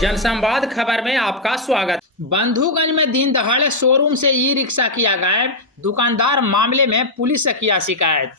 जनसंवाद खबर में आपका स्वागत। बंधुगंज में दिन दहाड़े शोरूम से ई रिक्शा किया गायब, दुकानदार मामले में पुलिस से किया शिकायत।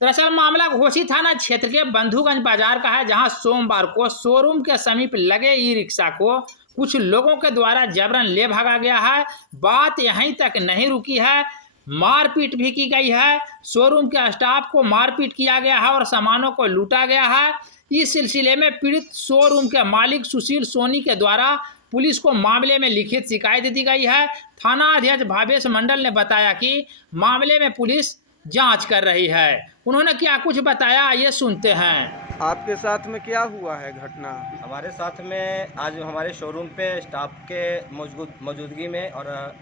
दरअसल मामला घोसी थाना क्षेत्र के बंधुगंज बाजार का है, जहां सोमवार को शोरूम के समीप लगे ई रिक्शा को कुछ लोगों के द्वारा जबरन ले भागा गया है। बात यहीं तक नहीं रुकी है, मारपीट भी की गई है। शोरूम के स्टाफ को मारपीट किया गया है और सामानों को लूटा गया है। इस सिलसिले में पीड़ित शोरूम के मालिक सुशील सोनी के द्वारा पुलिस को मामले में लिखित शिकायत दी गई है। थाना अध्यक्ष भावेश मंडल ने बताया कि मामले में पुलिस जांच कर रही है। उन्होंने क्या कुछ बताया, ये सुनते हैं। आपके साथ में क्या हुआ है घटना? हमारे साथ में आज हमारे शोरूम पे स्टाफ के मौजूदगी में और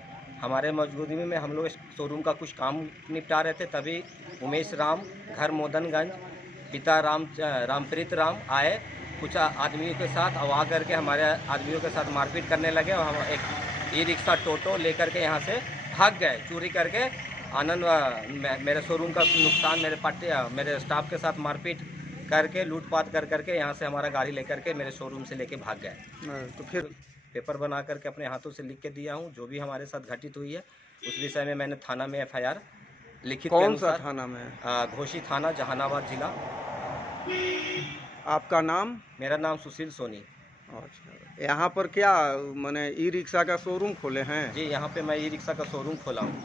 हमारे मौजूदगी में हम लोग शोरूम का कुछ काम निपटा रहे थे, तभी उमेश राम घर मोदनगंज पिता रामप्रीत राम आए कुछ आदमियों के साथ, और आ करके हमारे आदमियों के साथ मारपीट करने लगे और हम एक ई रिक्शा टोटो लेकर के यहाँ से भाग गए चोरी करके। आनंद मेरे शोरूम का नुकसान मेरे स्टाफ के साथ मारपीट करके लूटपाट करके यहाँ से हमारा गाड़ी लेकर के मेरे शोरूम से लेके भाग गए। तो फिर पेपर बना करके अपने हाथों से लिख के दिया हूँ। जो भी हमारे साथ घटित हुई है उस विषय में मैंने थाना में FIR लिखित। कौन सा थाना में? घोसी थाना, जहानाबाद जिला। आपका नाम? मेरा नाम सुशील सोनी। अच्छा, यहाँ पर क्या माने ई रिक्शा का शोरूम खोले हैं? जी, यहाँ पे मैं ई रिक्शा का शोरूम खोला हूँ।